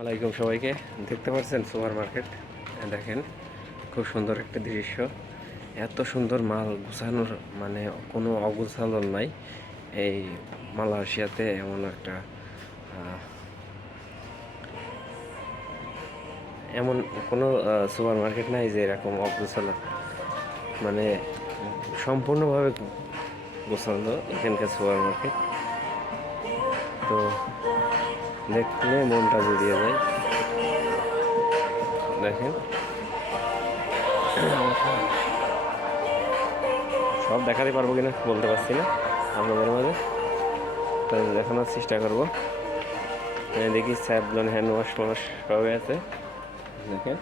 ওয়ালাইকুম সবাইকে। দেখতে পাচ্ছেন সুপার মার্কেট? দেখেন, খুব সুন্দর একটা দৃশ্য। এত সুন্দর মাল গুছানোর মানে কোনো অগোছালো নাই। এই মালয়েশিয়াতে এমন একটা এমন কোনো সুপার মার্কেট নাই যে এরকম অগোছালো। মানে সম্পূর্ণভাবে গোছালো এখানকার সুপার মার্কেট। তো দেখলে মনটা জুড়িয়ে যায়। দেখেন। সব দেখাতে পারব কিনা বলতে পারছি না আপনাদের মাঝে। তো দেখানোর চেষ্টা করব। দেখি স্যাবলন হ্যান্ড ওয়াশ মাস সবই আছে। দেখেন।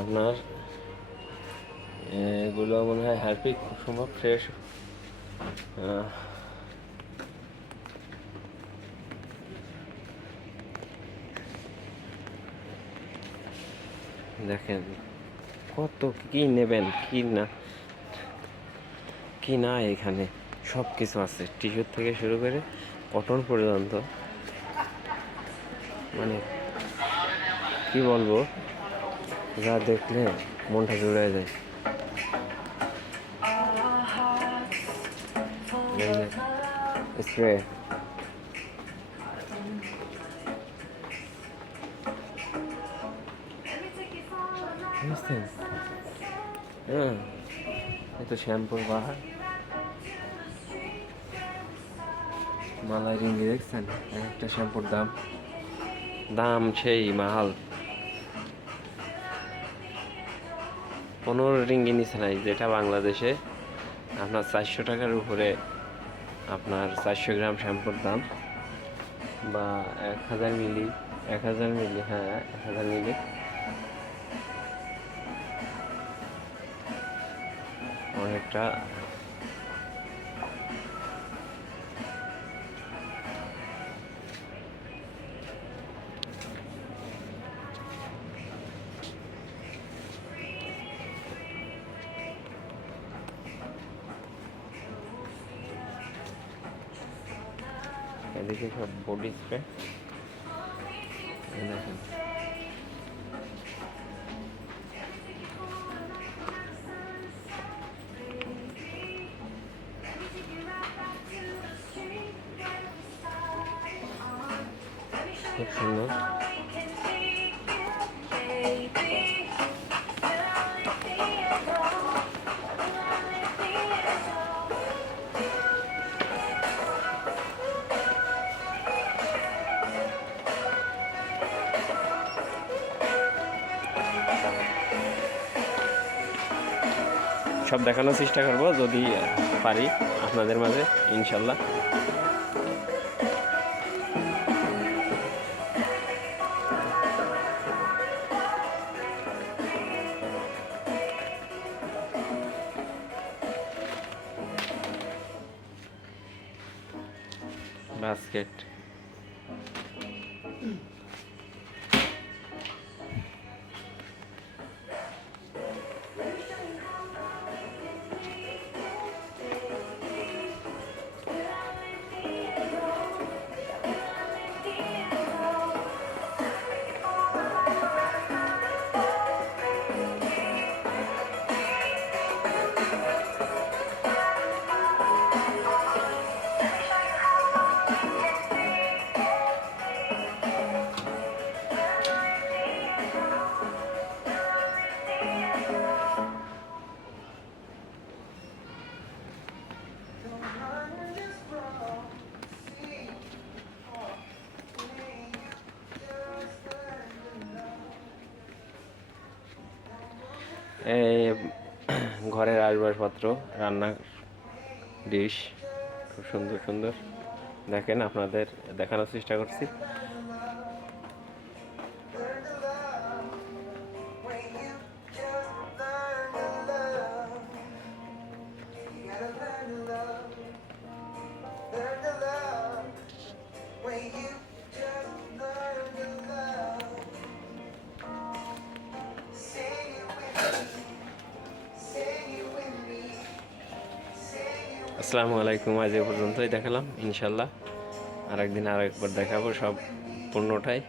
আপনার এগুলো মনে হয় হ্যারপিক খুব সম্ভব ফ্রেশ। দেখেন, কত কি নেবেন, কি না কি না এখানে সব কিছু আছে। টিশার্ট থেকে শুরু করে কটন পর্যন্ত। মানে কি বলব, যা দেখলে মনটা জুড়ে যায়। স্প্রে বুঝছেন হ্যাঁ এই তো শ্যাম্পুর বাহার মালাই রিঙ্গি দেখছেন একটা শ্যাম্পুর দাম দাম সেই মাহাল পনেরো রিঙ্গি নিচে নাই, যেটা বাংলাদেশে আপনার চারশো টাকার উপরে আপনার চারশো গ্রাম শ্যাম্পুর দাম বা এক হাজার মিলি, এক হাজার মিলি হ্যাঁ এক হাজার মিলি। অনেকটা এদিকে সব বডি স্প্রে খুব সুন্দর। সব দেখানোর চেষ্টা করব যদি পারি আপনাদের মাঝে ইনশাল্লাহ। বাস্কেট। ঘরের আসবাবপত্র রান্নার ডিশ খুব সুন্দর সুন্দর। দেখেন আপনাদের দেখানোর চেষ্টা করছি। আসসালামু আলাইকুম আজ এ পর্যন্তই দেখালাম ইনশাল্লাহ আর একদিন আর একবার দেখাবো সব পণ্যটাই।